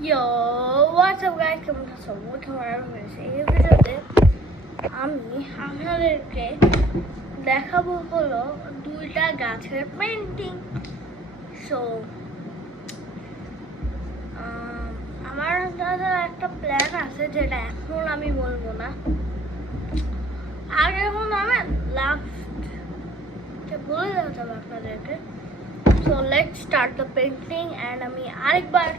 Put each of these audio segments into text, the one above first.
Yo, what's up guys? কেমন আছো? ওয়েলকাম হয়েছে এই ভিডিওতে আমি আপনাদেরকে দেখাবো হলো দুইটা গাছের পেন্টিং। সো আমার দাদা একটা প্ল্যান আছে যেটা এখন আমি বলবো না, আগে এখন আমার লাস্ট বলে দেওয়া যাবে আপনাদেরকে। So let's start the painting and আমি আরেকবার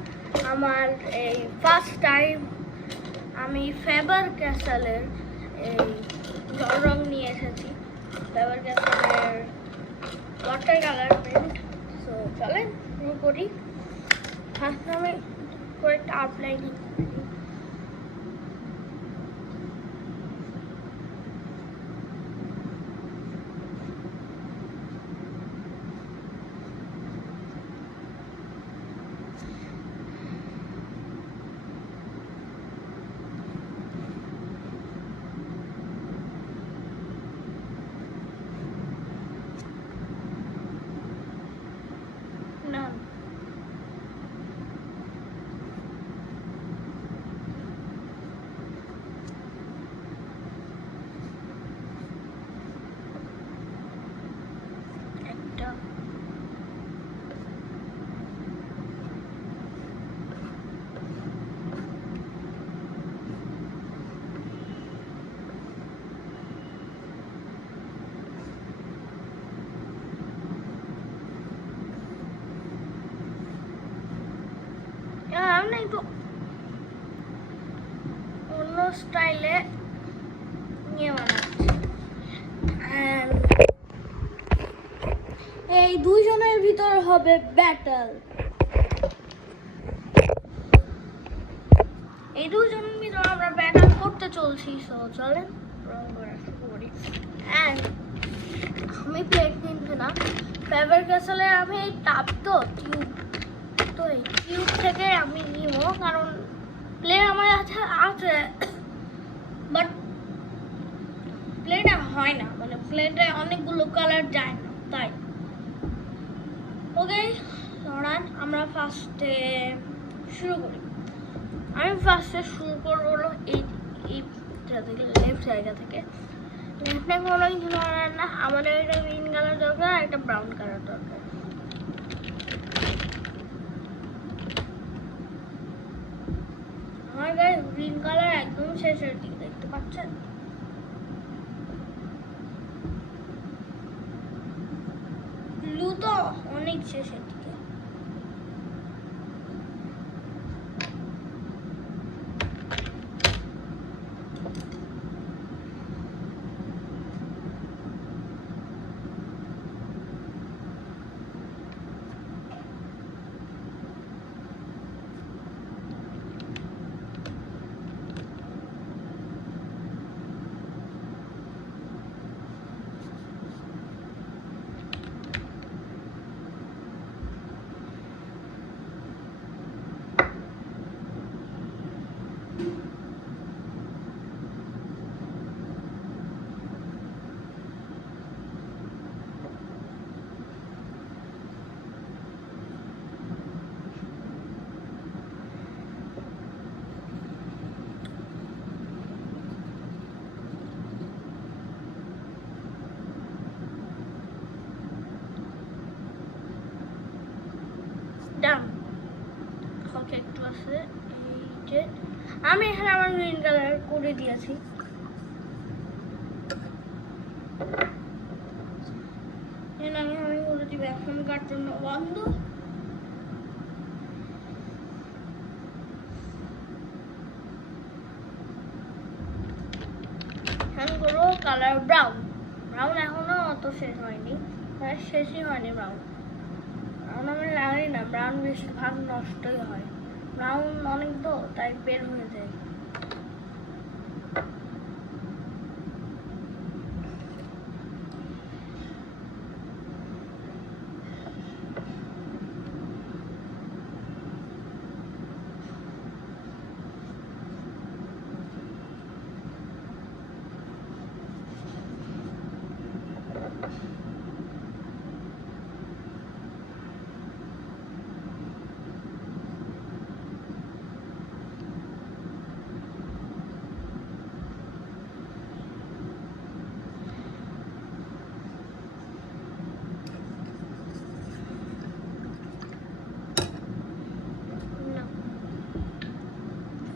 আমার এই ফার্স্ট টাইম আমি ফেবার ক্যাসেলের এই জল রং নিয়ে এসেছি, ফেবার ক্যাসেলের ওয়াটার কালার পেন্ট। সো চলেন শুরু করি। ফার্স্ট আমি কয়েকটা আউটলাইনিং না একটা আমি একটু অন্য স্টাইলে নিয়ে বানাচ্ছি। And এই দুইজনের ভিতর হবে ব্যাটল। এই দুইজনের ভিতর আমরা ব্যাটল করতে চলছি। সো চলেন রং করা শুরু করি। অ্যান্ড আমি প্লেট কিনছি না, ফেভার ক্যাসেলে আমি এই টাপ তো টিউব, তো এই টিউব থেকে আমি নিব, কারণ প্লে আমার কাছে আছে বাট প্লেটা হয় না, মানে প্লেটে অনেকগুলো কালার যায় না, তাই ওকে ধরান আমরা ফার্স্টে শুরু করি। আমি ফার্স্টে শুরু করবো হলো এইটা থেকে, লেফট জায়গা থেকে। লেফটে কোনো কিছু ধরার না, আমাদের একটা গ্রিন কালার দরকার, একটা ব্রাউন কালার দরকার। আমার গায়ে গ্রিন কালার একদম শেষের দিকে, দেখতে পাচ্ছেন? ব্লু তো অনেক শেষের দিকে। ডান। ওকে একটু আছে এই যে আমি এখানে আমার গ্রিন কালার করে দিয়েছি। আমি বলে দিব এখনকার জন্য বন্ধ। এখন করবো কালার ব্রাউন। ব্রাউন এখনো অত শেষ হয়নি, শেষই হয়নি ব্রাউন। ব্রাউন আমি লাগাই না, ব্রাউন বেশিরভাগ নষ্টই হয়, ব্রাউন অনেক তো তাই বের হয়ে যায়।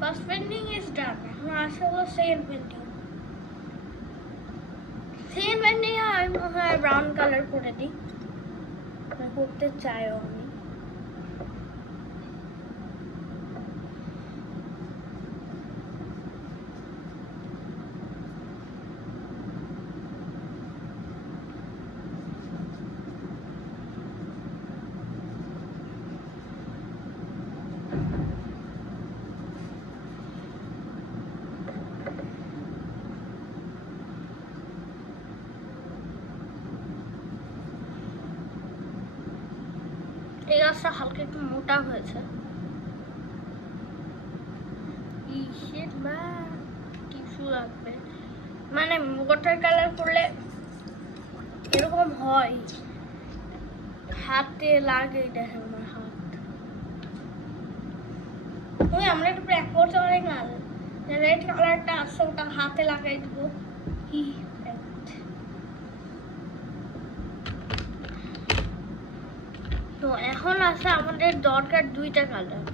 First painting is done. এখন আসে হলো সেকেন্ড পেন্টিং। সেকেন্ড পেন্টিং আমি মনে হয় ব্রাউন কালার করে দিই, করতে চাইও আমি। এই গাছটা হালকা একটু মোটা হয়েছে। কিছু লাগবে মানে ওয়াটার কালার করলে এরকম হয়, হাতে লাগে। দেখেন আমার হাত, ওই আমরা একটু প্র্যাক করতে পারি না, রেড কালারটা আছে ওটা হাতে লাগাই দেবো। তো এখন আছে আমাদের দরকার দুইটা কালার,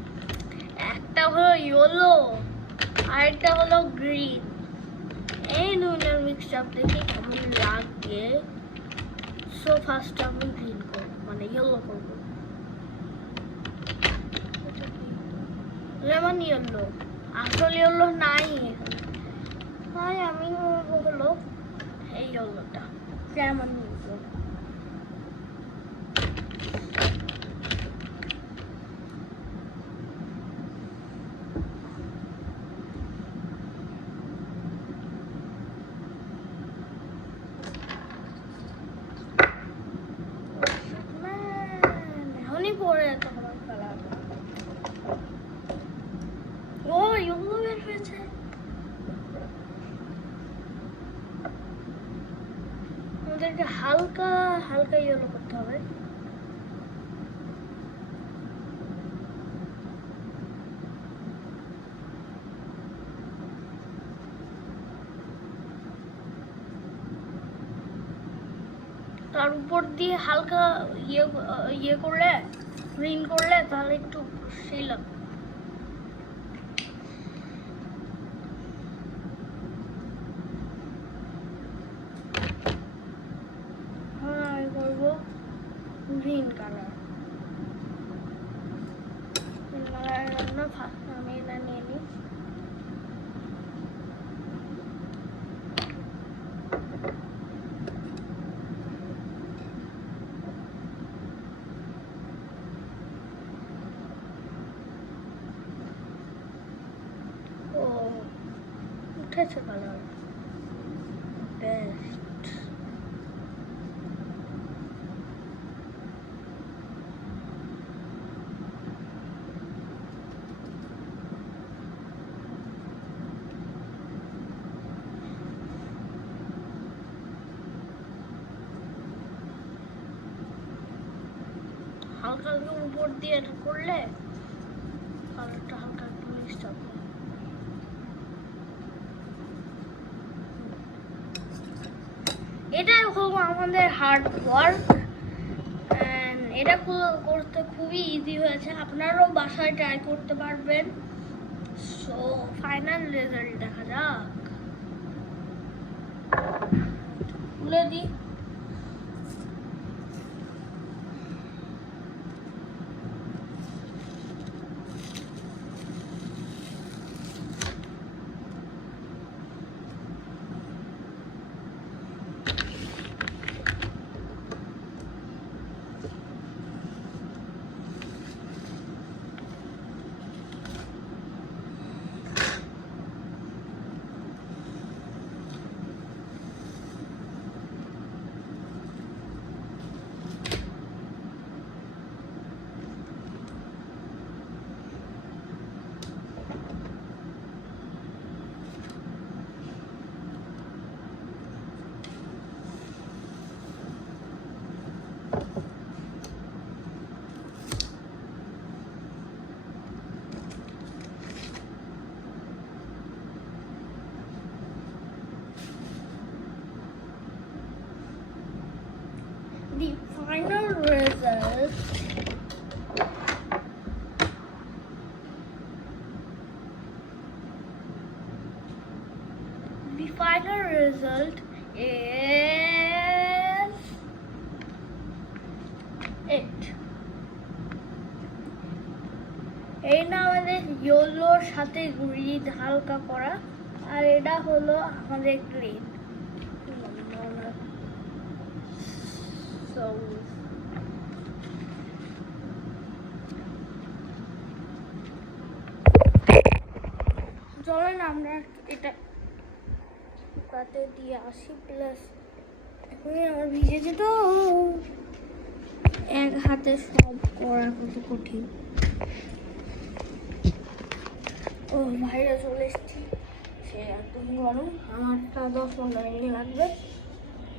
একটা হলো ইয়েলো আর একটা হলো গ্রিন। এই দুইটার মিক্স আপ দেখে কেমন লাগে। সো ফার্স্ট আমি গ্রিন করবো, মানে ইয়েলো করবো। লেমন ইয়েলো, আসল ইয়েলো নাই এখানে, তাই আমি হলো এই ইয়েলোটা, লেমন ইয়েলো। পরে তোমার কালার ও ইয়েলো বের হয়েছে। আমাদেরকে হালকা হালকা ইয়েলো করতে হবে। তার উপর দিয়ে হালকা ইয়ে করলে, গ্রিন করলে তাহলে একটু সেই লাগবে। আমি করবো গ্রিন কালার। গ্রিন কালারের জন্য ফার্স্ট আমি এটা নিয়ে নিই। উঠেছে কালার, বেস্ট। হালকা হালকা উপর দিয়ে এটা করলে কালারটা হালকা একটু মিক্সড হবে। এটাই হলো আমাদের হার্ড ওয়ার্ক, এটা করতে খুবই ইজি হয়েছে, আপনারাও বাসায় ট্রাই করতে পারবেন। সো ফাইনাল রেজাল্ট দেখা যাক। খুলে দিই। The final result is, final result is 8. এই না আমাদের ইয়েলোর সাথে গ্রিন হালকা করা, আর এটা হলো আমাদের গ্রিন। চলেন আমরা এটা শুকাতে দিয়ে আসি। প্লাস এখনই আমার ভিজেছে তো, এক হাতে সব করা কত কঠিন। ও বাইরে চলে এসেছি, সে একদম গরম। আমারটা 10-15 মিনিট লাগবে,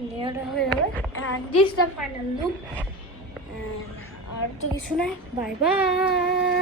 লেয়ারটা হয়ে যাবে। And this the final look. আর তো কিছু নাই, বাই বাই।